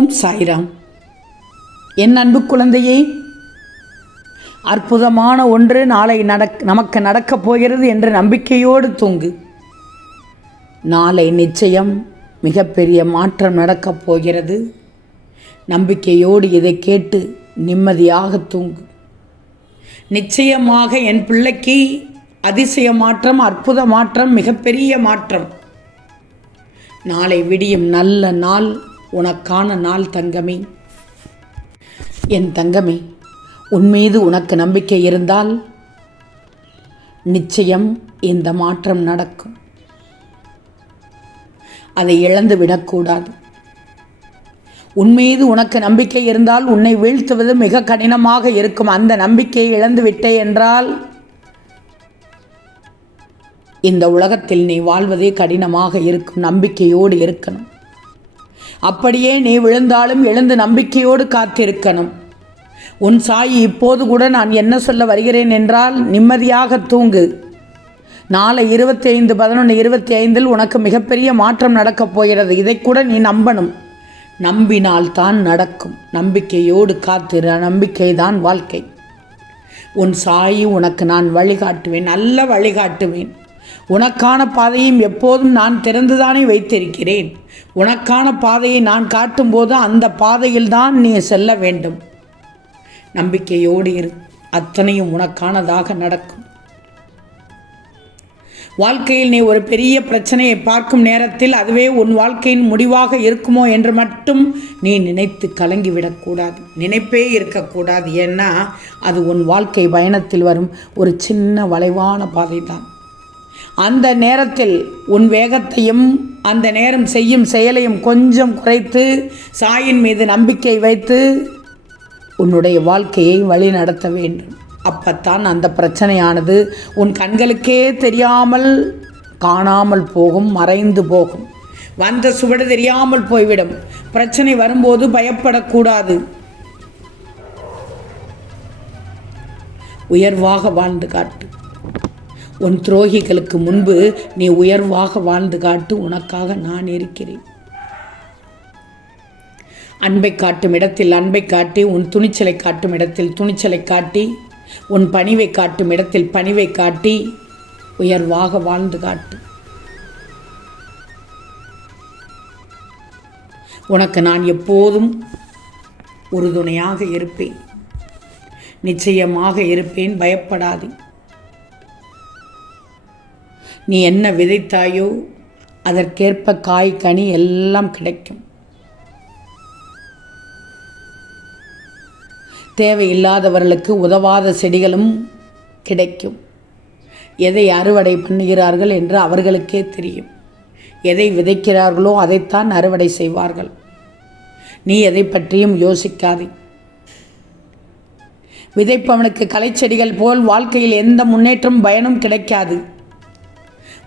ஓம் சாய்ராம். என் அன்பு குழந்தையே, அற்புதமான ஒன்று நாளை நமக்கு நடக்கப் போகிறது என்ற நம்பிக்கையோடு தூங்கு. நாளை நிச்சயம் மிகப்பெரிய மாற்றம் நடக்கப் போகிறது. நம்பிக்கையோடு இதை கேட்டு நிம்மதியாக தூங்கு. நிச்சயமாக என் பிள்ளைக்கு அதிசய மாற்றம், அற்புத மாற்றம், மிகப்பெரிய மாற்றம். நாளை விடியும் நல்ல நாள், உனக்கான நாள் தங்கமே. என் தங்கமே, உன் மீது உனக்கு நம்பிக்கை இருந்தால் நிச்சயம் இந்த மாற்றம் நடக்கும். அதை இழந்து விடக்கூடாது. உன் மீது உனக்கு நம்பிக்கை இருந்தால் உன்னை வீழ்த்துவது மிக கடினமாக இருக்கும். அந்த நம்பிக்கையை இழந்து விட்டே என்றால் இந்த உலகத்தில் நீ வாழ்வதே கடினமாக இருக்கும். நம்பிக்கையோடு இருக்கணும். அப்படியே நீ விழுந்தாலும் எழுந்து நம்பிக்கையோடு காத்திருக்கணும். உன் சாயி இப்போது கூட நான் என்ன சொல்ல வருகிறேன் என்றால், நிம்மதியாக தூங்கு. நாளை 25/11/25 உனக்கு மிகப்பெரிய மாற்றம் நடக்கப் போகிறது. இதை கூட நீ நம்பணும். நம்பினால் தான் நடக்கும். நம்பிக்கையோடு காத்திரு. நம்பிக்கை தான் வாழ்க்கை. உன் சாயி உனக்கு நான் வழிகாட்டுவேன், நல்ல வழிகாட்டுவேன். உனக்கான பாதையும் எப்போதும் நான் திறந்துதானே வைத்திருக்கிறேன். உனக்கான பாதையை நான் காட்டும்போது அந்த பாதையில் தான் நீ செல்ல வேண்டும். நம்பிக்கையோடு இரு. அத்தனையும் உனக்கானதாக நடக்கும். வாழ்க்கையில் நீ ஒரு பெரிய பிரச்சனையை பார்க்கும் நேரத்தில் அதுவே உன் வாழ்க்கையின் முடிவாக இருக்குமோ என்று மட்டும் நீ நினைத்து கலங்கிவிடக்கூடாது. நினைப்பே இருக்கக்கூடாது. ஏன்னா அது உன் வாழ்க்கை பயணத்தில் வரும் ஒரு சின்ன வளைவான பாதை தான். அந்த நேரத்தில் உன் வேகத்தையும் அந்த நேரம் செய்யும் செயலையும் கொஞ்சம் குறைத்து சாயின் மீது நம்பிக்கை வைத்து உன்னுடைய வாழ்க்கையை வழி நடத்த வேண்டும். அப்பத்தான் அந்த பிரச்சனையானது உன் கண்களுக்கே தெரியாமல் காணாமல் போகும், மறைந்து போகும். வந்த சுவடு தெரியாமல் போய்விடும். பிரச்சனை வரும்போது பயப்படக்கூடாது. உயர்வாக வாழ்ந்து காட்டு. உன் துரோகிகளுக்கு முன்பு நீ உயர்வாக வாழ்ந்து காட்டு. உனக்காக நான் இருக்கிறேன். அன்பை காட்டும் இடத்தில் அன்பை காட்டி, உன் துணிச்சலை காட்டும் இடத்தில் துணிச்சலை காட்டி, உன் பணிவை காட்டும் இடத்தில் பணிவை காட்டி உயர்வாக வாழ்ந்து காட்டு. உனக்கு நான் எப்போதும் உறுதுணையாக இருப்பேன். நிச்சயமாக இருப்பேன். பயப்படாதே. நீ என்ன விதைத்தாயோ அதற்கேற்ப காய் கனி எல்லாம் கிடைக்கும். தேவையில்லாதவர்களுக்கு உதவாத செடிகளும் கிடைக்கும். எதை அறுவடை பண்ணுகிறார்கள் என்று அவர்களுக்கே தெரியும். எதை விதைக்கிறார்களோ அதைத்தான் அறுவடை செய்வார்கள். நீ எதை பற்றியும் யோசிக்காதே. விதைப்பவனுக்கு களைச்செடிகள் போல் வாழ்க்கையில் எந்த முன்னேற்றம் பயனும் கிடைக்காது.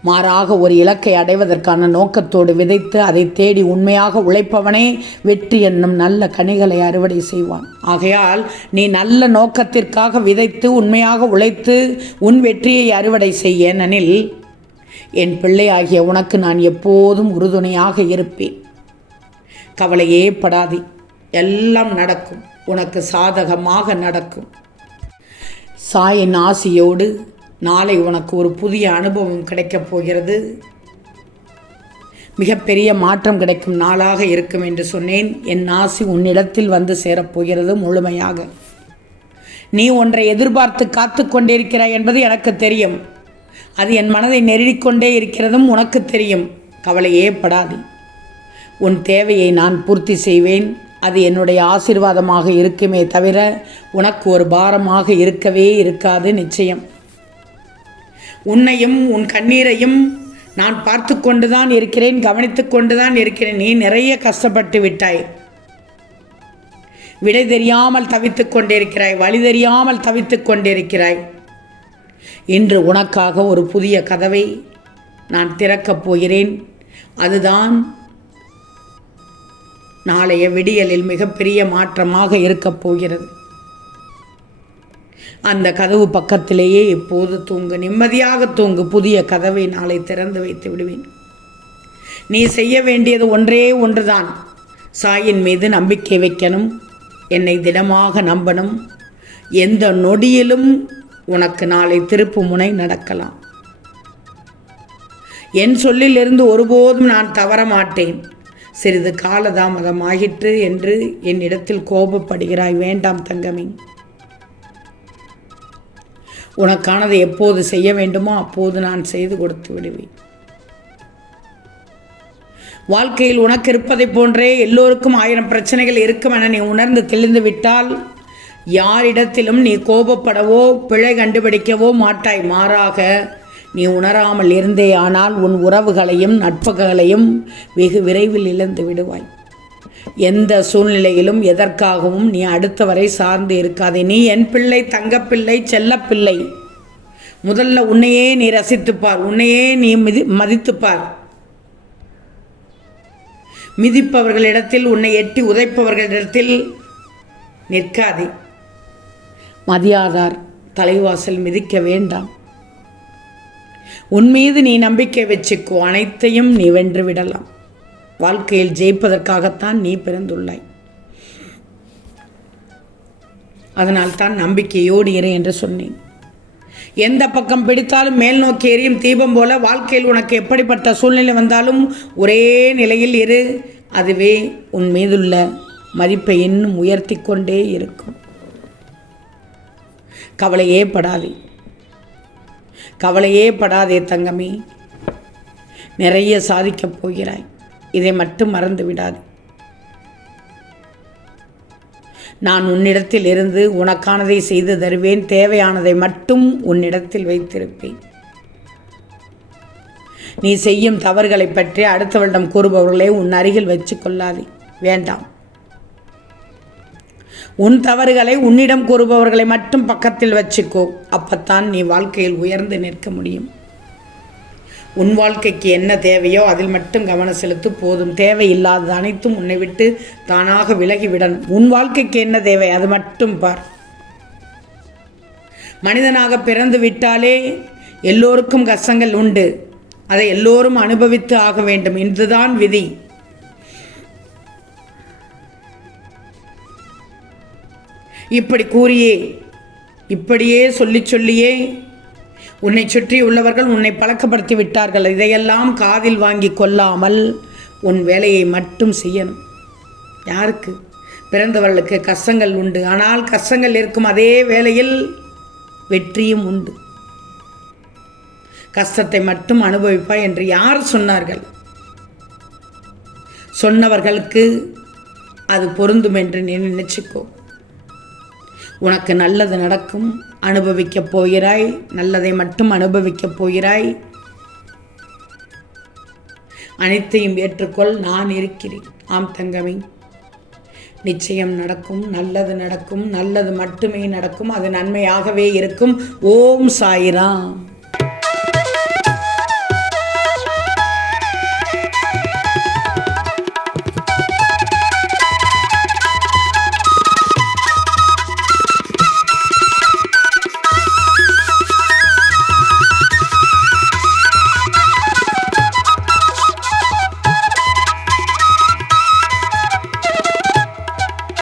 மாறாக ஒரு இலக்கை அடைவதற்கான நோக்கத்தோடு விதைத்து அதை தேடி உண்மையாக உழைப்பவனே வெற்றி என்னும் நல்ல கனிகளை அறுவடை செய்வான். ஆகையால் நீ நல்ல நோக்கத்திற்காக விதைத்து உண்மையாக உழைத்து உன் வெற்றியை அறுவடை செய்ய. ஏனெனில் என் பிள்ளை ஆகிய உனக்கு நான் எப்போதும் உறுதுணையாக இருப்பேன். கவலையே படாதே. எல்லாம் நடக்கும். உனக்கு சாதகமாக நடக்கும். சாயின் ஆசியோடு நாளை உனக்கு ஒரு புதிய அனுபவம் கிடைக்கப் போகிறது. மிகப்பெரிய மாற்றம் கிடைக்கும் நாளாக இருக்கும் என்று சொன்னேன். என் ஆசி உன்னிடத்தில் வந்து சேரப்போகிறது முழுமையாக. நீ ஒன்றை எதிர்பார்த்து காத்து கொண்டிருக்கிறாய் என்பது எனக்கு தெரியும். அது என் மனதை நெருடிக்கொண்டே இருக்கிறதும் உனக்கு தெரியும். கவலையே படாது. உன் தேவையை நான் பூர்த்தி செய்வேன். அது என்னுடைய ஆசீர்வாதமாக இருக்குமே தவிர உனக்கு ஒரு பாரமாக இருக்கவே இருக்காது. நிச்சயம். உன்னையும் உன் கண்ணீரையும் நான் பார்த்து கொண்டுதான் இருக்கிறேன், கவனித்து கொண்டுதான் இருக்கிறேன். நீ நிறைய கஷ்டப்பட்டு விட்டாய். விடை தெரியாமல் தவித்து கொண்டிருக்கிறாய். வழி தெரியாமல் தவித்து கொண்டிருக்கிறாய். இன்று உனக்காக ஒரு புதிய கதவை நான் திறக்கப் போகிறேன். அதுதான் நாளைய விடியலில் மிகப்பெரிய மாற்றமாக இருக்கப் போகிறது. அந்த கதவு பக்கத்திலேயே இப்போது தூங்கு. நிம்மதியாக தூங்கு. புதிய கதவை நாளை திறந்து வைத்து விடுவேன். நீ செய்ய வேண்டியது ஒன்றே ஒன்றுதான். சாயின் மீது நம்பிக்கை வைக்கணும். என்னை திடமாக நம்பணும். எந்த நொடியிலும் உனக்கு நாளை திருப்பு முனை நடக்கலாம். என் சொல்லிலிருந்து ஒருபோதும் நான் தவற மாட்டேன். சிறிது காலதாமதமாகிற்று என்று என்னிடத்தில் கோபப்படுகிறாய். வேண்டாம் தங்கமே. உனக்கானதை எப்போது செய்ய வேண்டுமோ அப்போது நான் செய்து கொடுத்து விடுவேன். வாழ்க்கையில் உனக்கு இருப்பதை போன்றே எல்லோருக்கும் 1000 பிரச்சனைகள் இருக்கும் என நீ உணர்ந்து தெளிந்து விட்டால் யாரிடத்திலும் நீ கோபப்படவோ பிழை கண்டுபிடிக்கவோ மாட்டாய். மாறாக நீ உணராமல் இருந்தே ஆனால் உன் உறவுகளையும் நட்புகளையும் வெகு விரைவில் இழந்து விடுவாய். எந்த சூழ்நிலையிலும் எதற்காகவும் நீ அடுத்தவரை சார்ந்து இருக்காதே. நீ என் பிள்ளை, தங்கப்பிள்ளை, செல்லப்பிள்ளை. முதல்ல உன்னையே நீ ரசித்துப்பார். உன்னையே நீ மதித்துப்பார். மிதிப்பவர்களிடத்தில், உன்னை எட்டி உதைப்பவர்களிடத்தில் நிற்காதே. மதியாதார் தலைவாசல் மிதிக்க வேண்டாம். உன் மீது நீ நம்பிக்கை வச்சுக்கோ. அனைத்தையும் நீ வென்று விடலாம். வாழ்க்கையில் ஜெயிப்பதற்காகத்தான் நீ பிறந்துள்ளாய். அதனால் தான் நம்பிக்கையோடு இரு என்று சொன்னேன். எந்த பக்கம் பிடித்தாலும் மேல் நோக்கி எரியும் தீபம் போல வாழ்க்கையில் உனக்கு எப்படிப்பட்ட சூழ்நிலை வந்தாலும் ஒரே நிலையில் இரு. அதுவே உன் மீதுள்ள மதிப்பை இன்னும் உயர்த்தி கொண்டே இருக்கும். கவலையே படாதே. கவலையே படாதே தங்கமே. நிறைய சாதிக்கப் போகிறாய். இதை மட்டும் மறந்து விடாது. நான் உன்னிடத்தில் இருந்து உனக்கானதை செய்து தருவேன். தேவையானதை மட்டும் உன்னிடத்தில் வைத்திருப்பேன். நீ செய்யும் தவறுகளை பற்றி அடுத்தவரிடம் கூறுபவர்களை உன் அருகில் வச்சு கொள்ளாதே. வேண்டாம். உன் தவறுகளை உன்னிடம் கூறுபவர்களை மட்டும் பக்கத்தில் வச்சுக்கோ. அப்பத்தான் நீ வாழ்க்கையில் உயர்ந்து நிற்க முடியும். உன் வாழ்க்கைக்கு என்ன தேவையோ அதில் மட்டும் கவனம் செலுத்து. போதும். தேவையில்லாதது அனைத்தும் உன்னை விட்டு தானாக விலகிவிடணும். உன் வாழ்க்கைக்கு என்ன தேவை அது மட்டும் பார். மனிதனாக பிறந்து விட்டாலே எல்லோருக்கும் கஷ்டங்கள் உண்டு. அதை எல்லோரும் அனுபவித்து ஆக வேண்டும். இதுதான் விதி. இப்படி கூறியே இப்படியே சொல்லியே உன்னை சுற்றி உள்ளவர்கள் உன்னை பழக்கப்படுத்தி விட்டார்கள். இதையெல்லாம் காதில் வாங்கி கொள்ளாமல் உன் வேலையை மட்டும் செய்யணும். யாருக்கு? பிறந்தவர்களுக்கு கஷ்டங்கள் உண்டு. ஆனால் கஷ்டங்கள் இருக்கும் அதே வேளையில் வெற்றியும் உண்டு. கஷ்டத்தை மட்டும் அனுபவிப்பாய் என்று யார் சொன்னார்கள்? சொன்னவர்களுக்கு அது பொருந்தும் என்று நீ நினைச்சுக்கோ. உனக்கு நல்லது நடக்கும். அனுபவிக்கப் போகிறாய். நல்லதை மட்டும் அனுபவிக்கப் போகிறாய். அனைத்தையும் ஏற்றுக்கொள். நான் இருக்கிறேன். ஆம் தங்கமே. நிச்சயம் நடக்கும். நல்லது நடக்கும். நல்லது மட்டுமே நடக்கும். அது நன்மையாகவே இருக்கும். ஓம் சாய்ராம்.